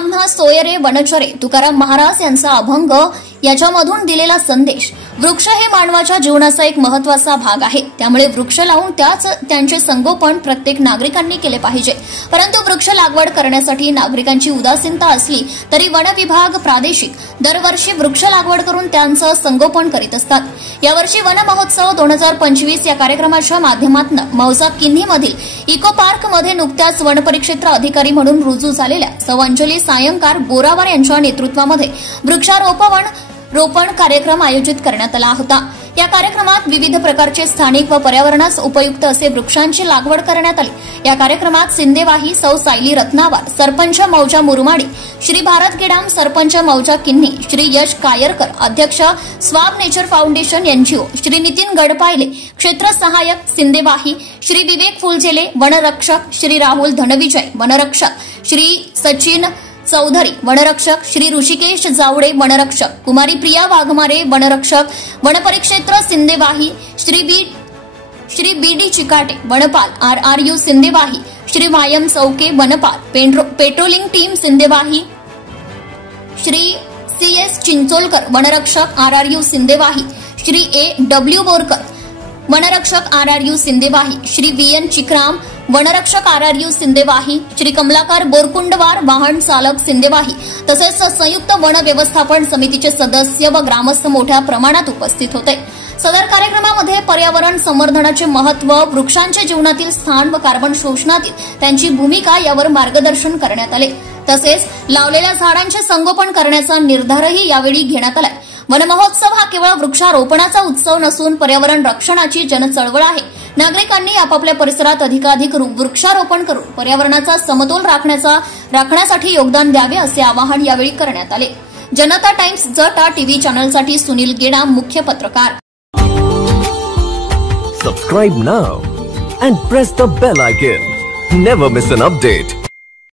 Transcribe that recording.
आम्हा सोयरे वनचरे तुकाराम महाराज यांचा अभंग याच्यामधून दिलेला संदेश, वृक्ष हे मानवाच्या जीवनाचा एक महत्त्वाचा भाग आहे. त्यामुळे वृक्ष लावून त्यांचे संगोपन प्रत्येक नागरिकांनी केले पाहिजे. परंतु वृक्ष लागवड करण्यासाठी नागरिकांची उदासीनता असली तरी वन विभाग प्रादेशिक दरवर्षी वृक्ष लागवड करून त्यांचं संगोपन करीत असतात. यावर्षी वन महोत्सव 2025 या कार्यक्रमाच्या माध्यमातून मौजा किन्हीमधील इको पार्क मध्ये नुकत्याच वन परिक्षेत्र अधिकारी म्हणून रुजू झालेल्या सौ अंजली सायंकार बोरावार यांच्या नेतृत्वामध्ये वृक्षारोपण कार्यक्रम आयोजित करण्यात आला होता. या कार्यक्रमात विविध प्रकारचे स्थानिक व पर्यावरणास उपयुक्त असे वृक्षांची लागवड करण्यात आली. या कार्यक्रमात सिंदेवाही सौ सायली रत्नावार, सरपंच मौजा मुरमाडी, श्री भारत गेडाम, सरपंच मौजा किन्ही, श्री यश कायरकर, अध्यक्ष Swab Nature Foundation NGO, Shri Nitin Gadpayle, क्षेत्र सहाय्यक सिंदेवाही, श्री विवेक फुलझेले वनरक्षक, श्री राहुल धनविजय वनरक्षक, श्री सचिन चौधरी वनरक्षक, श्री ऋषिकेश जावडे वनरक्षक, कुमारी प्रिया वाघमारे वनरक्षक, वनपरिक्षेत्र सिंदेवाही, श्री बीडी चिकाटे वनपाल, RRU सिंदेवाही, श्री वायम चौके वनपाल, patrolling team Sindewahi, Shri CS Chincholkar वनरक्षक, RRU सिंदेवाही, श्री AW बोरकर वनरक्षक, RRU सिंदेवाही, श्री VN चिक्राम वनरक्षक, RRU सिंदेवाही, श्री कमलाकर बोरकुंडवार वाहन चालक सिंदेवाही तसेच संयुक्त वन व्यवस्थापन समितीचे सदस्य व ग्रामस्थ मोठ्या प्रमाणात उपस्थित होते. सदर कार्यक्रमामध्ये पर्यावरण संवर्धनाचे महत्त्व, वृक्षांच्या जीवनातील स्थान व कार्बन शोषणातील त्यांची भूमिका यावर मार्गदर्शन करण्यात आले. तसेच लावलेल्या झाडांचे संगोपन करण्याचा निर्धारही यावेळी घेण्यात आला. वनमहोत्सव हा केवळ वृक्षारोपणाचा उत्सव नसून पर्यावरण रक्षणाची जनचळवळ आहे. नागरिकांनी आपापल्या परिसरात अधिकाधिक वृक्षारोपण करून पर्यावरणाचा समतोल राखण्यासाठी योगदान द्यावे असे आवाहन यावेळी करण्यात आले. जनता टाइम्स जटा टीव्ही चॅनलसाठी सुनील गेडाम, मुख्य पत्रकार. Subscribe now and press the bell icon. Never miss an update.